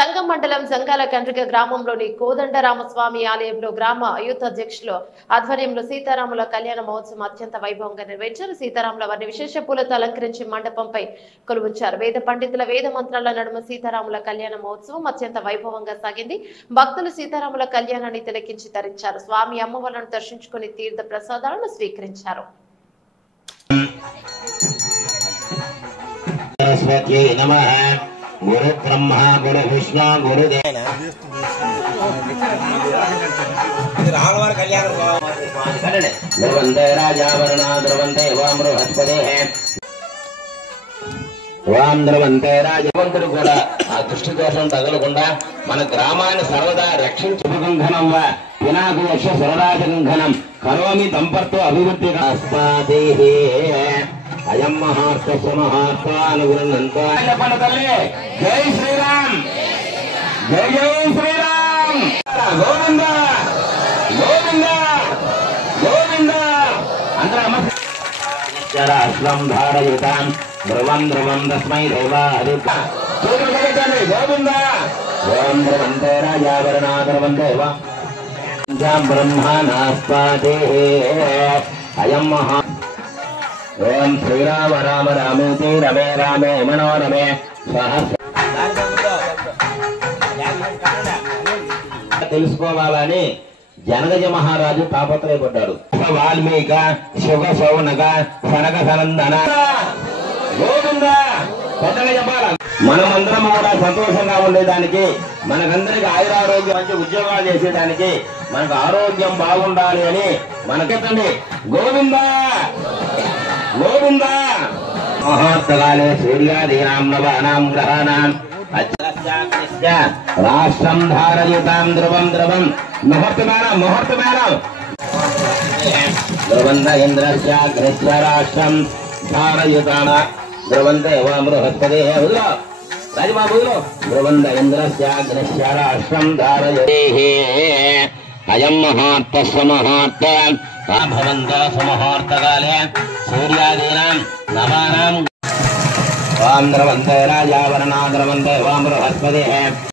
సంగం మండలం సంగాల కండ్రిక గ్రామంలోని కోదండరామస్వామి ఆలయంలో గ్రామ యూత్ అధ్యక్షులు ఆధ్వర్యంలో సీతారాముల కళ్యాణ మహోత్సవం అత్యంత వైభవంగా నిర్వహించారు. సీతారాముల వారిని విశేష పూలతో అలంకరించి మండపంపై కొలువుంచారు. వేద పండితుల వేద మంత్రాల నడుమ సీతారాముల కళ్యాణ మహోత్సవం అత్యంత వైభవంగా సాగింది. భక్తులు సీతారాముల కళ్యాణాన్ని తిలకించి తరించారు. స్వామి అమ్మవార్లను దర్శించుకుని తీర్థ ప్రసాదాలను స్వీకరించారు. गुरु ब्रह्मा गुरु विष्णु गुरुदेव ध्रुवंते राजावरणा ध्रुवंते वाम बृहस्पति वाम ध्रुवंते राजवंतुడు కూడా ఆ దృష్టి దోషం తగలకుండా మన గ్రామాన్ని సర్వదా రక్షించుకుంఘనం వా వినాకు యశ సరరాజంఘనం కరోమి దంపర్తో అభివృద్ధి కాస్పాదే అయం మహార్తస్య మహాత్మానుగుణంతో చెప్పండి తల్లి జై శ్రీరామ్ జై జై శ్రీరామ్ గోవింద గోవింద గోవింద అందరూ నమస్కారం ధారయుతాం ధ్రువం ధ్రువం తస్మై దేవాదిత్య గోవింద ఓం ధ్రువంతే రాజావరణా ధ్రువం దేవ బ్రహ్మణాస్పదే అయం మహా ओम श्रीराम राम रामेति रमे रामे मनोरमे తెలుసుకోవాలని జనగజ మహారాజు తాపత్రయపడ్డాడు. వాల్మీక శుభ శౌనక సనక సనందన గోవింద పెద్దగా చెప్పాల. మనమందరం కూడా సంతోషంగా ఉండేదానికి, మనకందరికి ఆయురారోగ్యం, మంచి ఉద్యోగాలు చేసేదానికి, మనకు ఆరోగ్యం బాగుండాలి అని మనకెత్తండి గోవింద గోవింద. మహోత్తకాలే సూర్యాదీనాం నవానాం గ్రహాణాం రాష్ట్రం ధారయుతాం ధ్రువం ధ్రువం ముహూర్తమేళం ముహూర్తమేళం ధ్రువంత ఇంద్రస్యాగ్రస్య రాష్ట్రం ధారయుతాన ధ్రువంతే వా బృహస్పతి రాజబాబులో ధ్రువంత ఇంద్రస్యాగ్రస్య రాష్ట్రం ధారయతే అయం మహాత్మస్వ మహాత్మ భవంత సుముహూర్తకాలే సూర్యాదీనాం నవానాం వాం ధ్రువంతే రాజావరణా ధ్రువంతే వాం బృహస్పతి